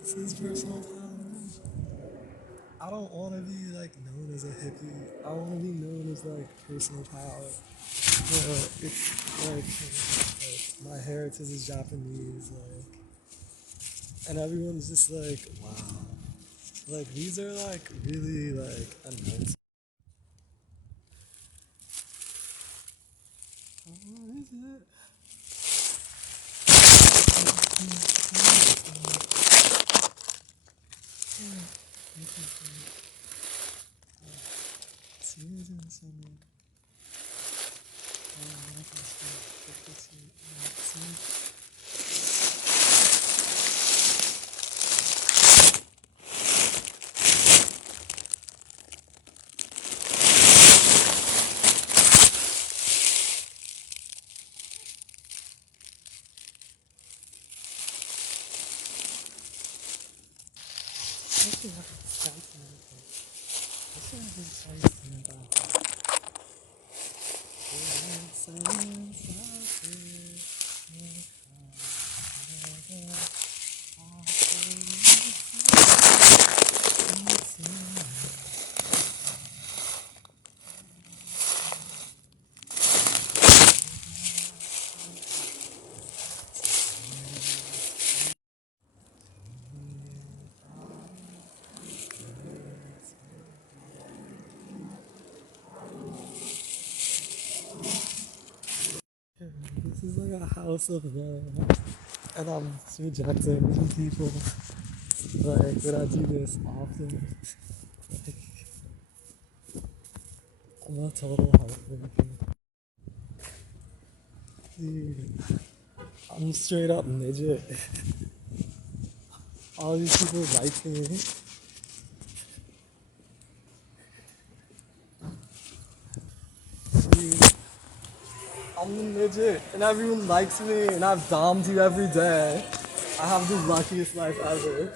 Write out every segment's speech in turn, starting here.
This is personal time. I don't want to be like known as a hippie. I want to be known as like personal power. It's like my heritage is Japanese, like, and everyone's just like, wow, like these are like really like announcements. What is it? This is like a house of love, and I'm rejecting people. Like, when I do this often, like, I'm a total heartbreaker. Dude, I'm straight up midget. All these people like me. Dude, I'm the midget, and everyone likes me, and I've domed you every day. I have the luckiest life ever.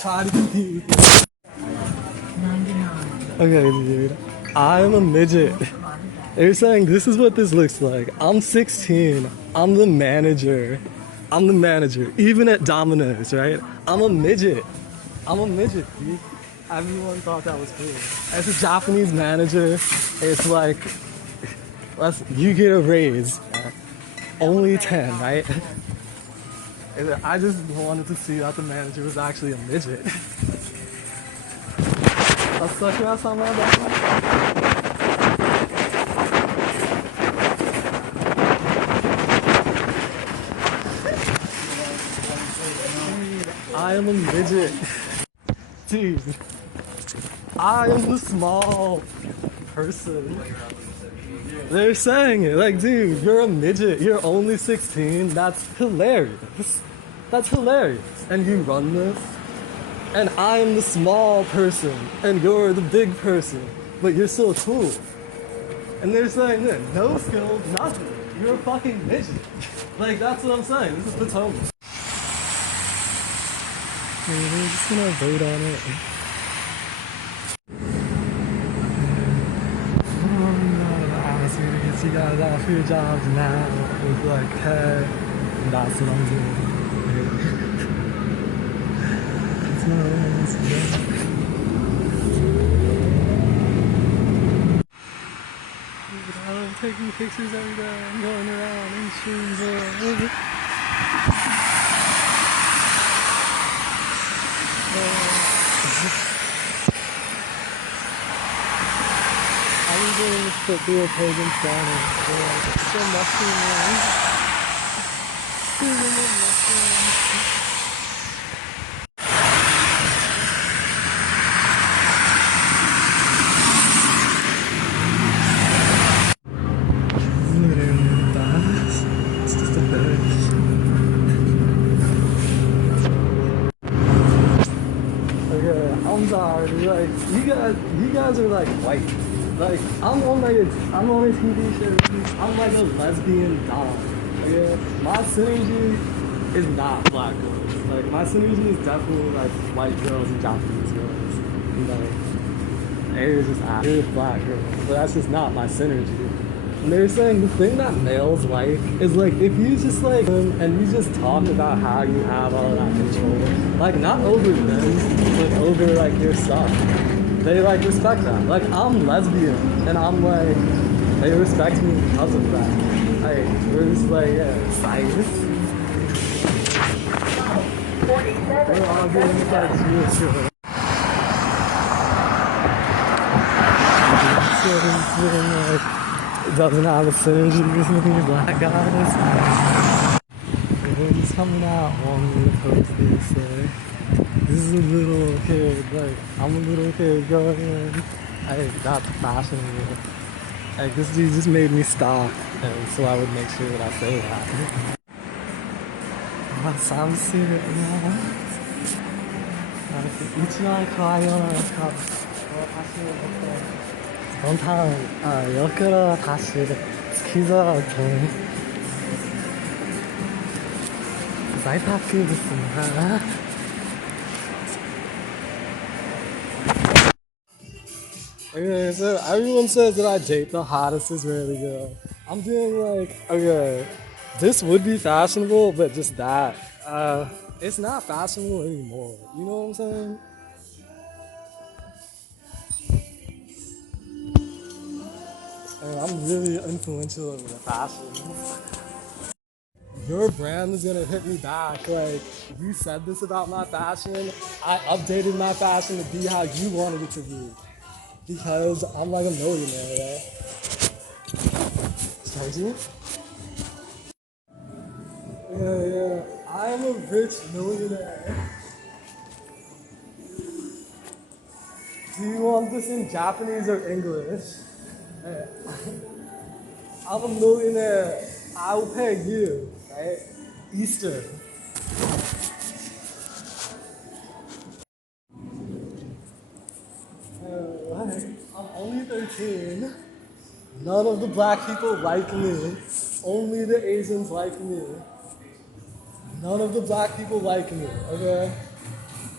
Try to compete with me. Okay, dude. I'm a midget. They're saying this is what this looks like. I'm 16. I'm the manager. I'm the manager. Even at Domino's, right? I'm a midget. I'm a midget, dude. Everyone thought that was cool. As a Japanese manager, it's like, you get a raise. Only 10, right? And I just wanted to see that the manager was actually a midget. I am a midget. Dude, I am the small person. They're saying it, like, dude, you're a midget, you're only 16, that's hilarious. That's hilarious. And you run this? And I am the small person, and you're the big person, but you're still cool. And they're saying that, no skills, nothing. You're a fucking midget. Like, that's what I'm saying, this is Potomac. We're just gonna vote on it. You guys off your jobs now. It's like, hey, that's what I'm doing. It's not almost done. I'm taking pictures every day. I'm going around in shoes. I'm doing this to do a pagan standing. It's so mushroom man. It's just a bed. Okay, I'm sorry. Like, you guys are like white. Like, I'm on a TV show. I'm like a lesbian dog. Yeah, my synergy is not black girls. Like, my synergy is definitely like white girls and Japanese girls. You know, they're just black girls, but that's just not my synergy. And they're saying the thing that males like is like if you just like and you just talk about how you have all that control, like not over them, but over like your son. They like respect that. Like I'm lesbian and I'm like they respect me because of that. Like we're just like science. We're all getting like Jewish. It doesn't have a synergy with me, black guys. He's coming out wanting to post this. This is a little kid, like, I'm a little kid going in. Hey, that's fashionable. Like, this dude just made me stop, and so I would make sure that I say that. That sounds serious, man. Sometimes, 여기로 다시 스키장 나이파크 있습니다. Okay, so everyone says that I date the hottest Israeli girl. I'm doing like, okay, this would be fashionable, but just that. It's not fashionable anymore. You know what I'm saying? I'm really influential in the fashion. Your brand is gonna hit me back. Like, you said this about my fashion. I updated my fashion to be how you wanted it to be. Because I'm like a millionaire, right? It's crazy. Yeah. I am a rich millionaire. Do you want this in Japanese or English? I'm a millionaire. I will pay you, right? Easter. I'm only 13. None of the black people like me. Only the Asians like me. None of the black people like me, okay?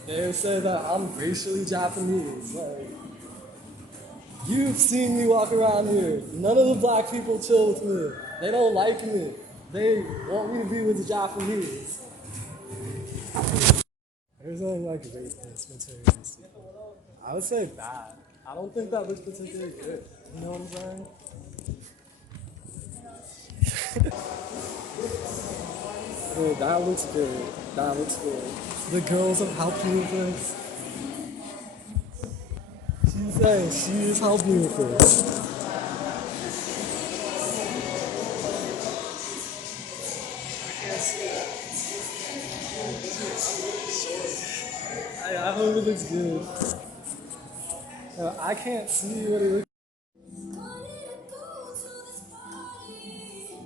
They say that I'm racially Japanese. Like, You've seen me walk around here. None of the black people chill with me. They don't like me. They want me to be with the Japanese. There's only like rapist, materialistic. I would say bad. I don't think that looks particularly good. You know what I'm saying? Dude, that looks good. That looks good. The girls have helped me with this. She's saying she's helped me with this. I hope it looks good. I can't see what it looks.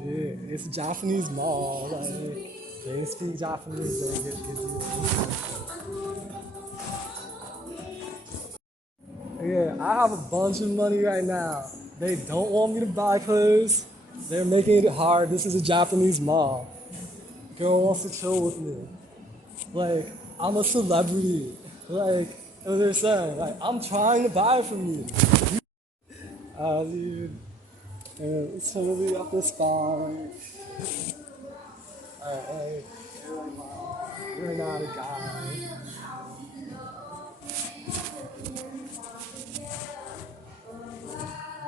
Yeah, it's a Japanese mall. Like, they speak Japanese. They get you. Yeah, I have a bunch of money right now. They don't want me to buy clothes. They're making it hard. This is a Japanese mall. Girl wants to chill with me. Like, I'm a celebrity. Like, what they're saying. Like, I'm trying to buy from you. Dude. It's totally up the spine. Like, you're not a guy.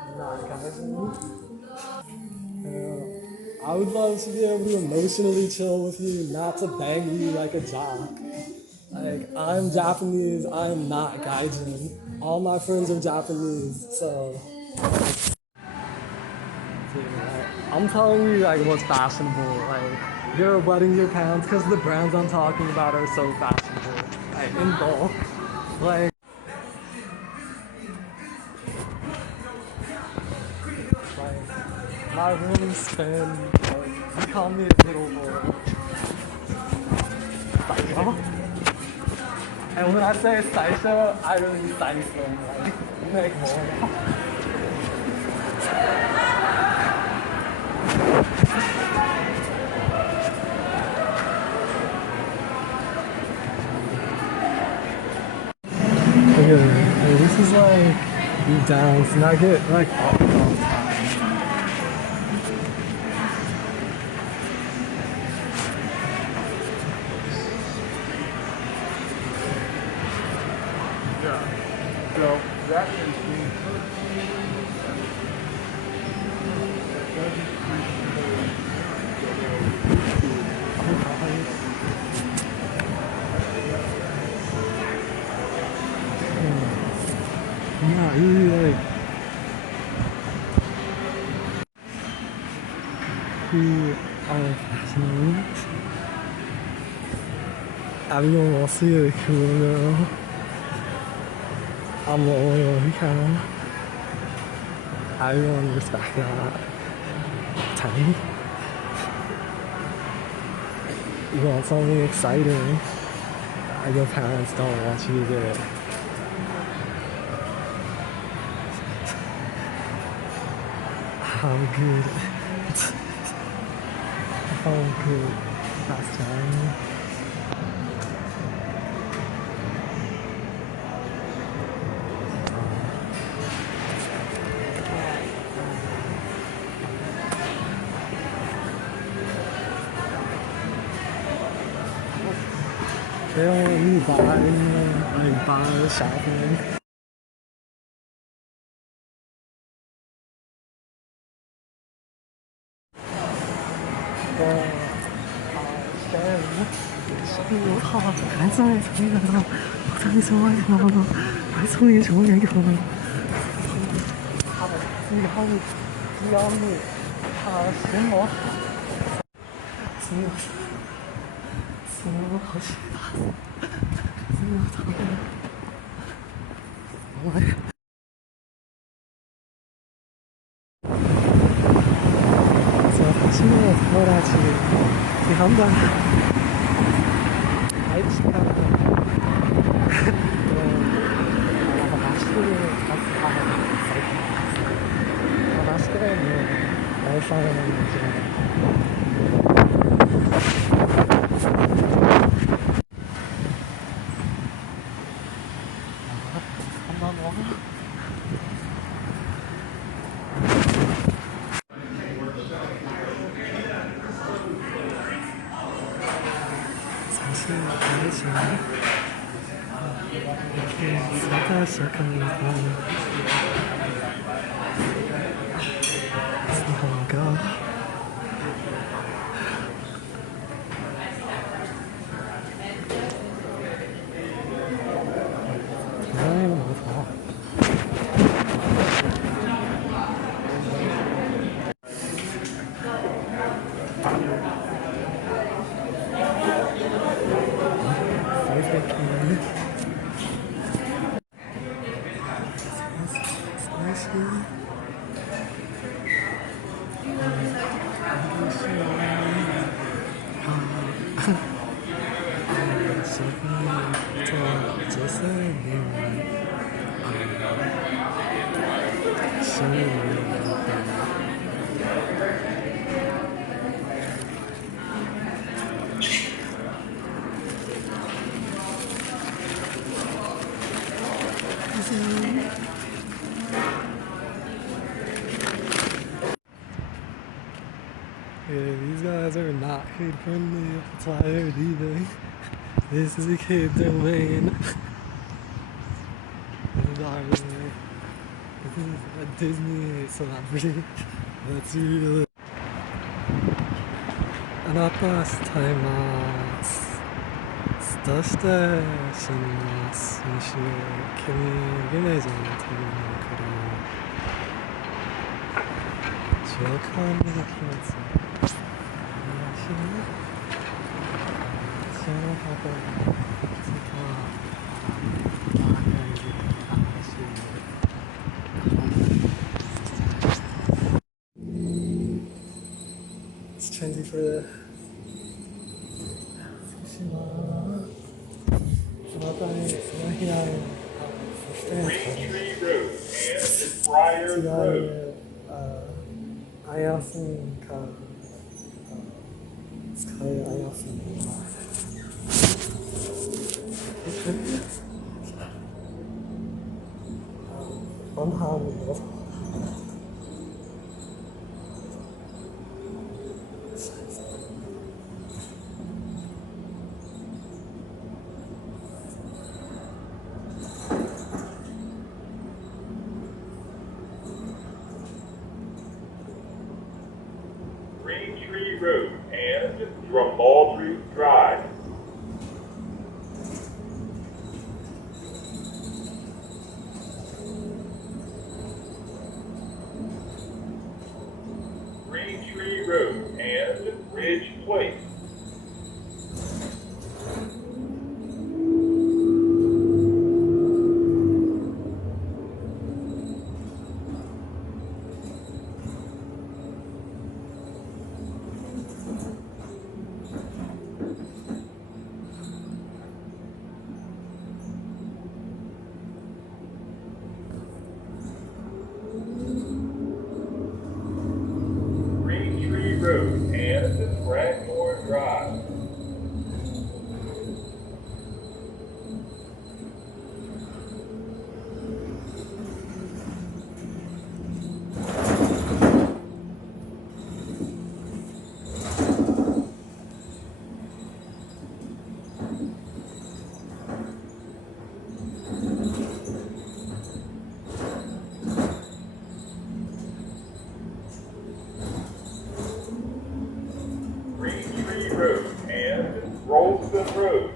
You're not a guy. I would love to be able to emotionally chill with you, not to bang you like a jock. Like, I'm Japanese, I'm not gaijin. All my friends are Japanese, so. I'm telling you, like, what's fashionable. Like, you're wetting your pants because the brands I'm talking about are so fashionable. Like, in bulk. Like, my room spin. Like, you call me a little boy. Psycho. And when I say Saisha, I really mean Saisha. Like, you make more. Okay, this is like you dance and I get like all the time. Yeah. So that is yeah, really like who are fascinated. Everyone wants to be a cool girl. I'm the only one who can. Everyone respect that. Tell me. You want something exciting. Your parents don't want you to get it. How good. How good. That's time. They don't want you to buy anymore. Like, buy shopping.我靠，还这么聪明呢！我特别喜欢他呢，还聪明什么人有呢？他只要你他什么？什么好吃的？什么讨厌？我。맛있는 거 사오라 지금 이 한번 맛있는 거 맛있게 뭐 사오는 한번 먹어 Yeah, these guys are not kid friendly. That's why they're leaving. This is a kid domain. This is our domain. This is a Disney celebrity. That's real. あなたしたいます。どうしてします。もし君夢じゃなくて召喚できます。It's trendy for the Green Tree Road and Friar Road. アヤフンか使いアヤフンバンハームのGreen Tree Road and Drumaldry Drive. Green Tree Road and Ridge Place. Road and Bradmore Drive. Road and Rolston Road.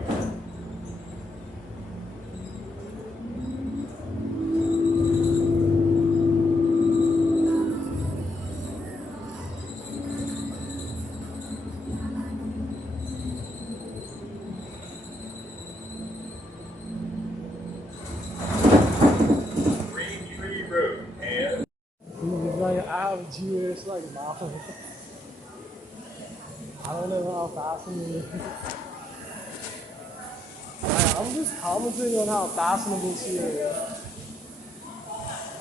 Green Tree Road and he's like out of Jewish like mom. I don't know how fashionable it is. I'm just commenting on how fashionable she is.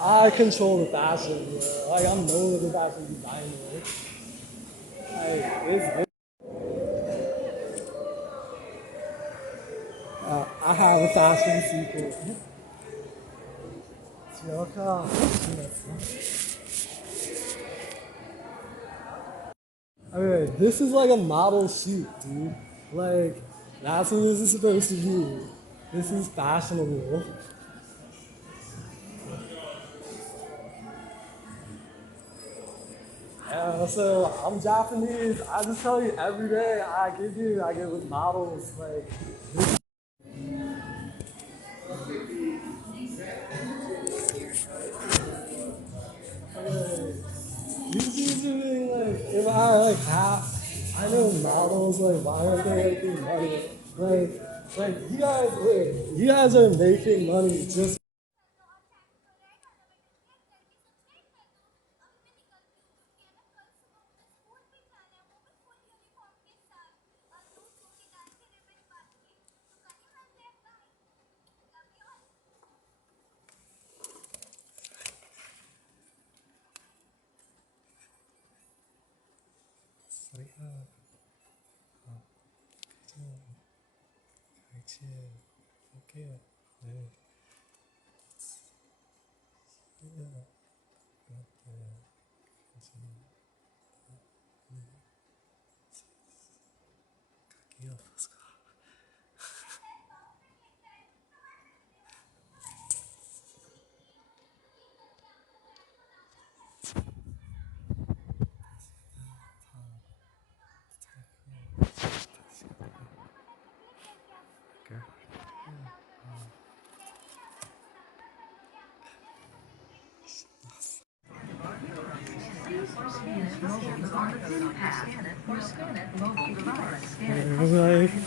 I control the fashion, bro. Like, I'm known as a fashion designer. Like, it's good. I have a fashion secret. Okay, this is like a model suit, dude. Like, That's what this is supposed to be. This is fashionable. So I'm Japanese. I just tell you every day I get with models like. Usually, like, if I like I know models like why aren't they making money? You guys are making money just.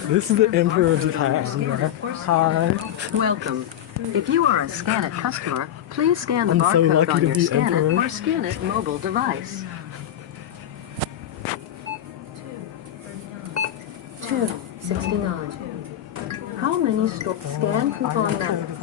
This is the Emperor of Japan. Hi. Welcome. If you are a Scan It customer, please scan the barcode on your Scan It or Scan It mobile device. 269. How many scan coupon methods?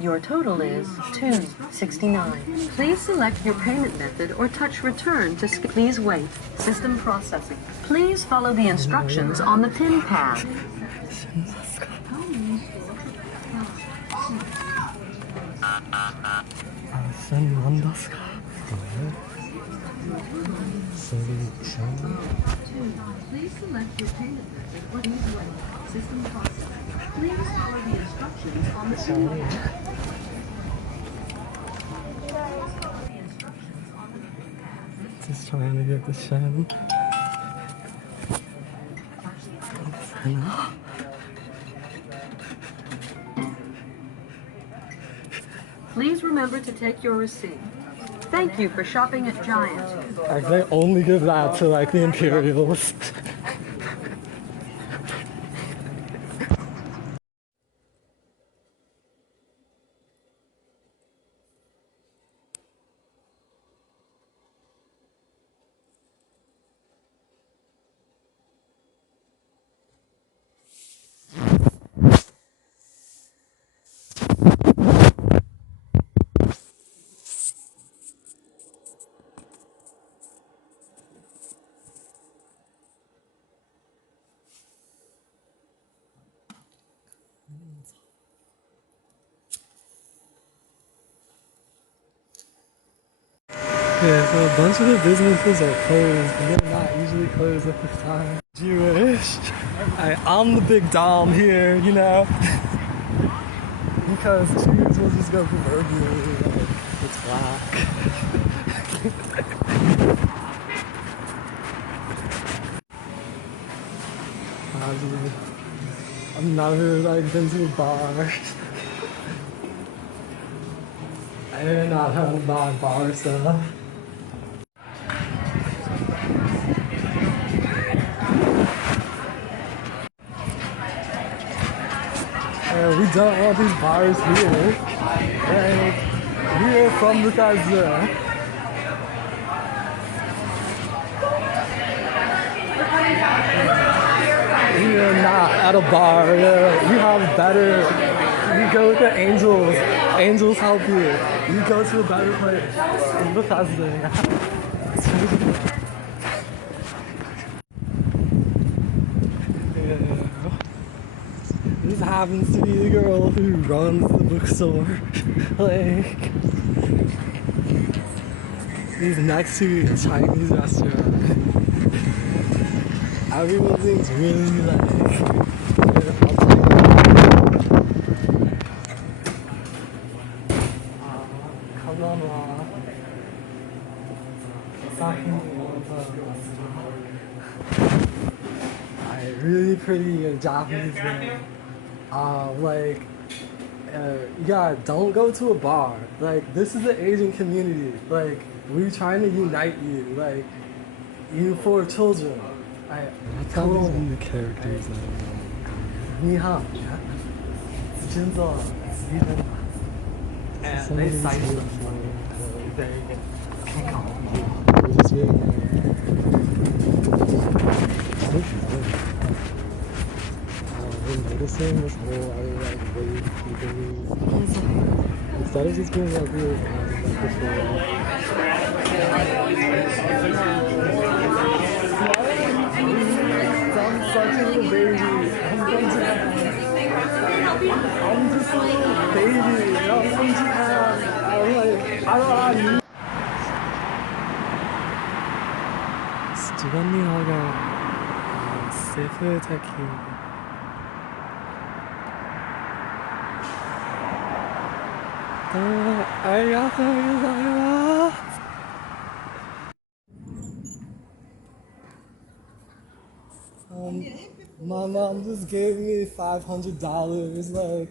Your total is $2.69. Please select your payment method or touch return to please wait. System processing. Please follow the instructions on the pin pad. Please select your payment method or please wait. System processing. Please follow the instructions on the pin pad. Just trying to get the shell. Please remember to take your receipt. Thank you for shopping at Giant. Like, they only give that to like the Imperials. Yeah, so a bunch of the businesses are closed, and they're not usually closed at this time. Jewish. I'm the big dom here, you know? Because Jews will just go proverbially, like, it's black. I've never, like, been to a bar. And not having to buy bar stuff. We don't want these bars here. And we are from the Gaza. We are not at a bar. We have better. We go with the angels. Angels help you. You go to a better place. In the Gaza. This happens to be the girl who runs the bookstore. Like, He's next to a Chinese restaurant. Everyone seems really like. I'll tell you. Come on, really pretty Japanese name. Like, yeah, don't go to a bar. Like, this is the Asian community. Like, we're trying to unite you. Like, you four children. Come on. The characters that你好 真的 and they cite them. They can't come. We're just waiting. We're noticing this whole other like way people instead of just being like we were before. I'm such a little baby. I'm just a little baby. I'm from Japan. I'm like, I don't know. 주번니하가 세프 타키. My mom just gave me $500. Like,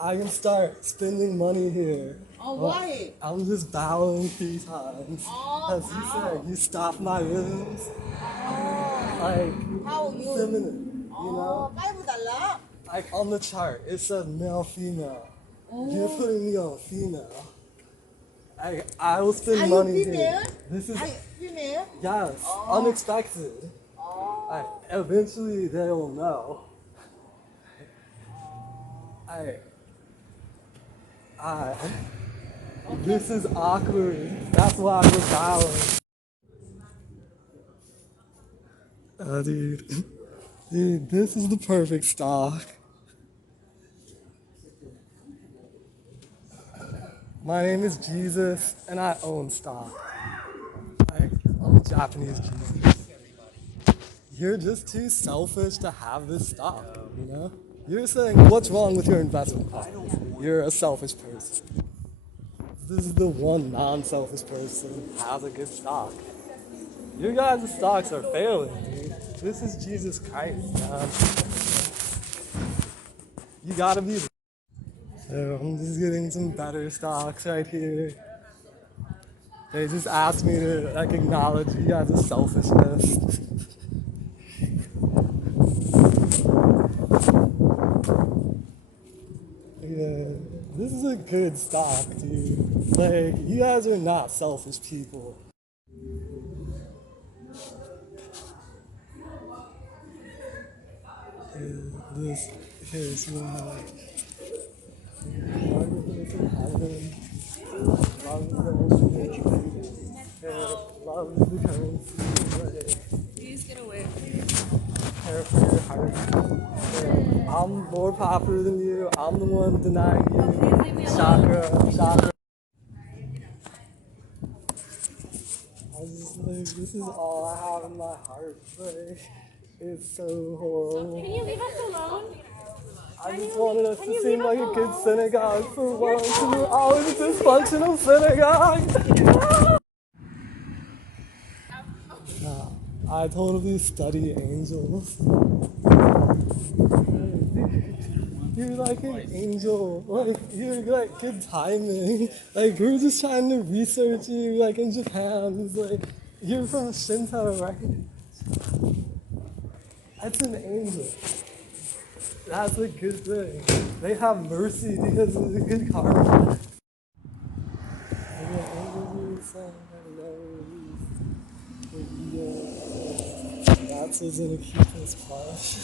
I can start spending money here. Oh, why? I'm just bowing 3 times. As he said, you stop my rhythms. Like, How you? feminine, you know? $5? Like on the chart, it said male, female. You're putting me on female. I will spend Are money you female? here. This is Are you female? yes, unexpected. Eventually they will know. This is awkward. That's why I was bowing. Dude, this is the perfect stock. My name is Jesus, and I own stock. I'm a Japanese Jesus. You're just too selfish to have this stock, you know? You're saying, what's wrong with your investment? You're a selfish person. This is the one non-selfish person who has a good stock. Your guys' stocks are failing, dude. This is Jesus Christ, man. You gotta be. So I'm just getting some better stocks right here. They just asked me to like acknowledge you guys' selfishness. Yeah, this is a good stock, dude. Like, you guys are not selfish people. Here's one. Love the currency. Please get away. Care for your heart. I'm more popular than you. I'm the one denying you. Chakra. I was just like, this is all I have in my heart. Like, it's so horrible. Can you leave us alone? I just wanted us to seem like a good synagogue for once, and we're always a dysfunctional synagogue. Nah, I totally study angels. You're like an angel. Like, you're like good timing. Like, we're just trying to research you, like in Japan. It's like, you're from Shinto, right? That's an angel. That's a good thing. They have mercy because of the good karma. That's what's gonna keep us plush.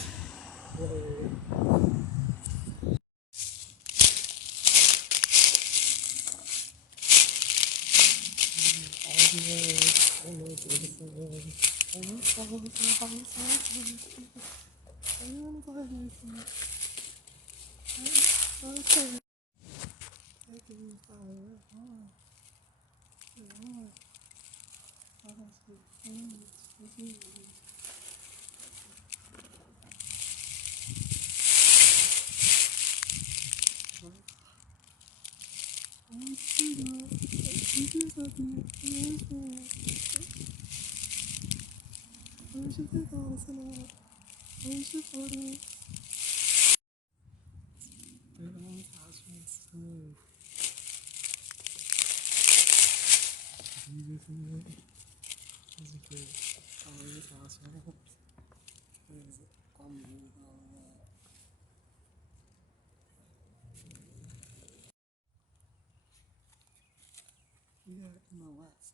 We are in the West.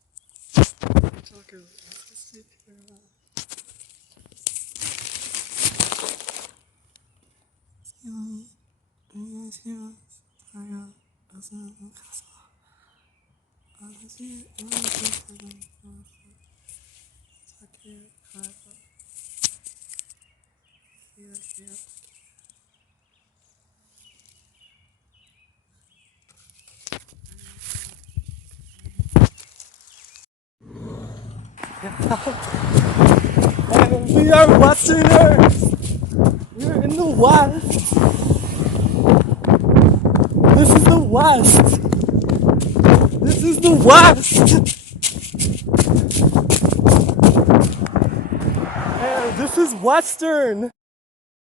Talker, let's sit here. And we are Westerners. We're in the West. This is the West. This is the West. And this is Western.